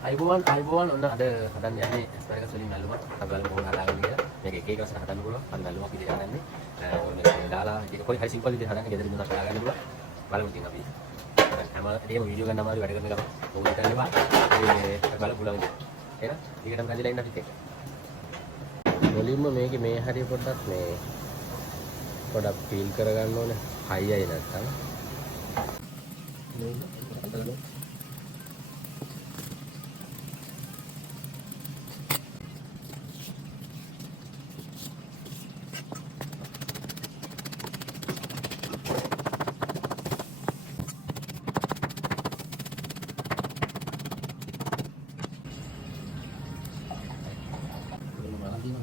අයිබෝවන් ඔන්න අද හදන්න යන්නේ ඇස්පරගස් වලින් අලුම. අපි බලමු කොහොමද හදාගන්නේ කියලා. මේක එක එක වශයෙන් හදන්න පුළුවන්. අපි අලුමක් විදිහට හදන්නේ. ඔන්න දාලා ඒක කොයි හරි සිම්පල් විදිහට හදන්න ගෙදරින් උනත් හදාගන්න පුළුවන්. බලමු ඉතින් අපි. හැම එකම වීඩියෝ ගන්න අමාරු වැඩ කරන ගමන් මොකද කරන්නේ බා. ඒ බලමු පුළුවන්. එහෙනම් ඊකටම කන්දිලා ඉන්න අපිත් එක්ක. මුලින්ම මේකේ මේ හරිය පොඩ්ඩක් ෆීල් කරගන්න ඕනේ. හයියයි නැත්තම්.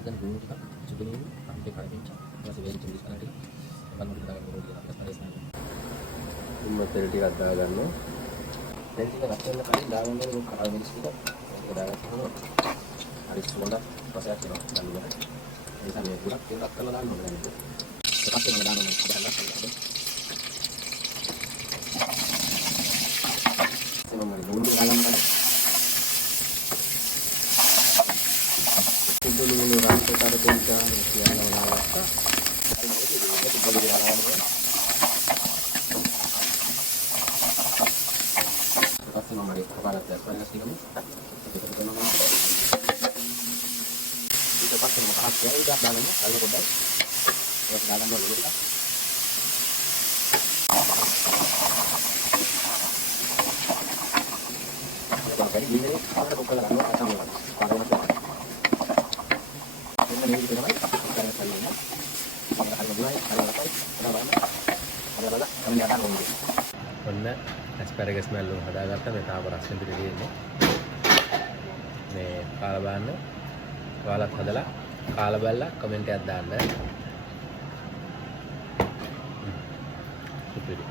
dan dulu kita sebelum sampai pada puncak kita sebenarnya tulis nanti akan kita akan berubah di atas pada sana. Material ටිකක් දාගන්න. දැන් ටික රත් වෙන කලින් දාගන්න ඕනේ කාල් මිනිස් ටික. ඒක දාගත්තම හරි සුවඳක් රසයක් එනවා ගන්නකොට. ඒ නිසා මේ ගොඩක් ඒක රත් කරලා දාන්න ඕනේ නේද? ඊට පස්සේ මම දාන්න ඕනේ හදන්න. මම ලුණු දාගන්න බෑ. dulu rantai taruh kencang yang lawak itu boleh dilawan pasti memari kepala pada sini kamu kita memang kita pasti membahas ya udah dalamnya kalau udah ya dalam dulu kita kalau kayak gini ada bukan lama atau kalau ඔන්න ඇස්පැරගස් මැල්ලුම් හදාගත්තා. මේ තාම රස්නෙ පිට තියෙන්නේ. මේ කාලා බලන්න. ඔයාලත් හදලා කාලා බලලා කමෙන්ට් එකක් දාන්න. සුපිරි.